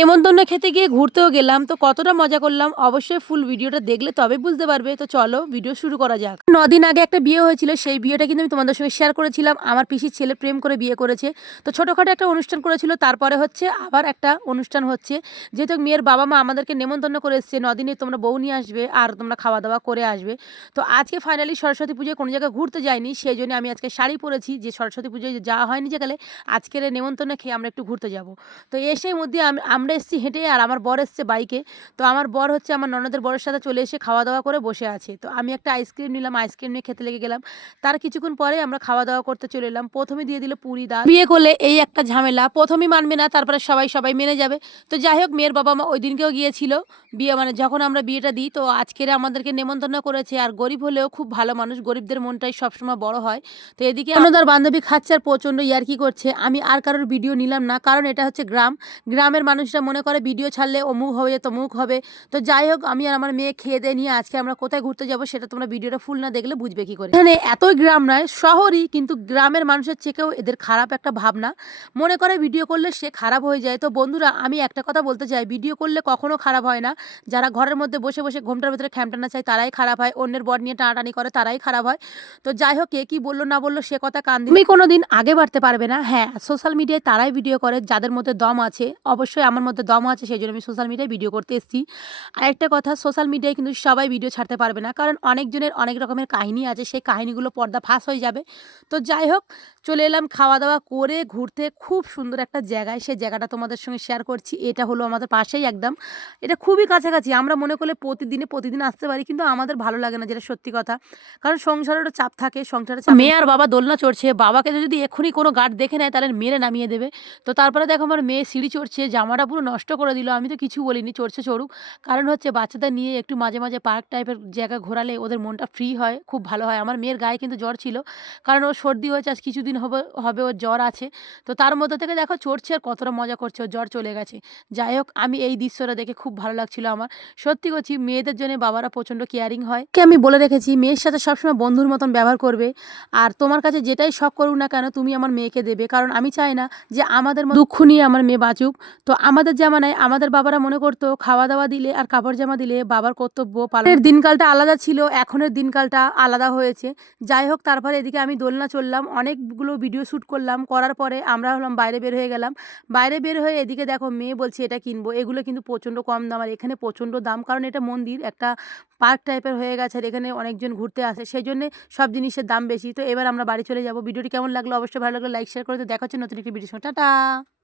নেমন্তন্ন খেতে গিয়ে ঘুরতেও গেলাম, তো কতটা মজা করলাম অবশ্যই ফুল ভিডিওটা দেখলে তবে বুঝতে পারবে। তো চলো ভিডিও শুরু করা যাক। 9 দিন আগে একটা বিয়ে হয়েছিল, সেই বিয়েটা কিন্তু আমি তোমাদের সঙ্গে শেয়ার করেছিলাম। আমার পিসির ছেলে প্রেম করে বিয়ে করেছে, তো ছোটখাটো একটা অনুষ্ঠান করেছিল। তারপরে হচ্ছে আবার একটা অনুষ্ঠান হচ্ছে, যেহেতু মেয়ের বাবা মা আমাদেরকে নেমন্তন্ন করে এসছে 9 দিনে তোমরা বউ নিয়ে আসবে আর তোমরা খাওয়া দাওয়া করে আসবে। তো আজকে ফাইনালি সরস্বতী পুজোয় কোনো জায়গায় ঘুরতে যাইনি, সেই জন্য আমি আজকে শাড়ি পরেছি, যে সরস্বতী পুজোয় যাওয়া হয়নি যেকালে আজকের নেমন্তন্ন খেয়ে আমরা একটু ঘুরতে যাব। তো এসেই মধ্যে আমরা এসেছি হেঁটে আর আমার বর এসছে বাইকে। তো আমার বর হচ্ছে আমার ননদের বরের সাথে চলে এসে খাওয়া দাওয়া করে বসে আছে। তো আমি একটা আইসক্রিম নিলাম, আইসক্রিম নিয়ে খেতে লেগে গেলাম। তার কিছুক্ষণ পরে আমরা খাওয়া দাওয়া করতে চলে এলাম। প্রথমে দিয়ে দিল পুরি ডাল। বিয়ে করলে এই একটা ঝামেলা, প্রথমেই মানবে না, তারপরে সবাই মেনে যাবে। তো যাই হোক, মেয়ের বাবা মা ওই দিনকেও গিয়েছিল বিয়ে, মানে যখন আমরা বিয়েটা দিই। তো আজকের আমাদেরকে নেমন্তন্ন করেছে, আর গরিব হলেও খুব ভালো মানুষ, গরিবদের মনটাই সবসময় বড় হয়। তো এদিকে আমাদের বান্ধবী খাচ্ছে আর প্রচণ্ড ইয়ার্কি করছে। আমি আর কারোর ভিডিও নিলাম না, কারণ এটা হচ্ছে গ্রামের মানুষরা মনে করে ভিডিও ছাড়লে অমুক হবে তমুক হবে। তো যাই হোক, আমি আর আমার মেয়ে খেয়ে দিয়ে নিয়ে আজকে আমরা কোথায় ঘুরতে যাব সেটা তোমরা ভিডিওটা ফুল না দেখলে বুঝবে কি করে। এখানে এতই গ্রাম নয়, শহরই, কিন্তু গ্রামের মানুষের থেকেও এদের খারাপ একটা ভাবনা, মনে করে ভিডিও করলে সে খারাপ হয়ে যায়। তো বন্ধুরা, আমি একটা কথা বলতে চাই, ভিডিও করলে কখনো খারাপ হয় না। যারা ঘরের মধ্যে বসে বসে ঘোমটার ভিতরে খ্যামটানা চায় তারাই খারাপ হয়, অন্যের বর নিয়ে টানাটানি করে তারাই খারাপ হয়। তো যাই হোক, কে কি বললো না বললো সে কথা কান দিলে তুমি কোনোদিন আগে বাড়তে পারবে না। হ্যাঁ, সোশ্যাল মিডিয়ায় তারাই ভিডিও করে যাদের মধ্যে দম আছে। অবশ্যই আমার মধ্যে দম আছে, সেই জন্য আমি সোশ্যাল মিডিয়ায় ভিডিও করতে এসেছি। আরেকটা কথা, সোশ্যাল মিডিয়ায় কিন্তু সবাই ভিডিও ছাড়তে পারবে না, কারণ অনেকজনের অনেক রকমের কাহিনী আছে, সেই কাহিনীগুলো পর্দা ফাঁস হয়ে যাবে। তো যাই হোক, চলে এলাম খাওয়া দাওয়া করে ঘুরতে খুব সুন্দর একটা জায়গায়, সেই জায়গাটা তোমাদের সঙ্গে শেয়ার করছি। এটা হলো আমাদের পাশেই একদম, এটা খুবই কাছাকাছি। আমরা মনে করলে প্রতিদিন আসতে পারি, কিন্তু আমাদের ভালো লাগে না, যেটা সত্যি কথা। কারণ সংসারেরও চাপ থাকে, সংসারের চাপ। মেয়ে আর বাবা দোলনা চড়ছে, বাবাকে যদি এক্ষুনি কোনো গার্ড দেখে নেয় তাহলে মেরে নামিয়ে দেবে। তো তারপরে দেখো আমার মেয়ে সিঁড়ি চড়ছে, জামাটা পুরো নষ্ট করে দিল। আমি তো কিছু বলিনি, চড়ছে চড়ুক। কারণ হচ্ছে বাচ্চাদের নিয়ে একটু মাঝে মাঝে পার্ক টাইপের জায়গা ঘোরালে ওদের মনটা ফ্রি হয়, খুব ভালো হয়। আমার মেয়ের গায়ে কিন্তু জ্বর ছিল, কারণ ওর সর্দি হয়েছে, আজ কিছুদিন হবে ওর জ্বর আছে। তো তার মধ্যে থেকে দেখো চড়ছে আর কতটা মজা করছে, ওর জ্বর চলে গেছে। যাই হোক, আমি এই দৃশ্যটা দেখে খুব ভালো লাগছিল আমার। সত্যি করছি, মেয়েদের জন্য বাবারা প্রচণ্ড কেয়ারিং হয়। কে আমি বলে রেখেছি, মেয়ের সাথে সবসময় বন্ধুর মতন ব্যবহার করবে। আর তোমার কাছে যেটাই শখ করুক না কেন, তুমি আমার মেয়েকে দেবে, কারণ আমি চাই না যে আমাদের দুঃখ নিয়ে আমার মেয়ে বাঁচুক। তো আমাদের জামানায় আমাদের বাবারা মনে করতো খাওয়া দাওয়া দিলে আর কাপড় জামা দিলে বাবার কর্তব্য পালনের দিনকালটা আলাদা ছিল, এখনের দিনকালটা আলাদা হয়েছে। যাই হোক, তারপরে এদিকে আমি দোলনা চললাম, অনেকগুলো ভিডিও শ্যুট করলাম, করার পরে আমরা হলাম বাইরে বের হয়ে গেলাম। বাইরে বের হয়ে এদিকে দেখো মেয়ে বলছে এটা কিনবো, এগুলো কিন্তু প্রচণ্ড কম দাম, আর এখানে প্রচণ্ড দাম, কারণ এটা মন্দির একটা পার্ক টাইপের হয়ে গেছে, আর এখানে অনেকজন ঘুরতে আসে, সেই জন্য সব জিনিসের দাম বেশি। তো এবার আমরা বাড়ি চলে যাবো। ভিডিওটি কেমন লাগলো অবশ্যই ভালো লাগলো লাইক শেয়ার করে, দেখা হচ্ছে নতুন একটি ভিডিওর সঙ্গে। টাটা।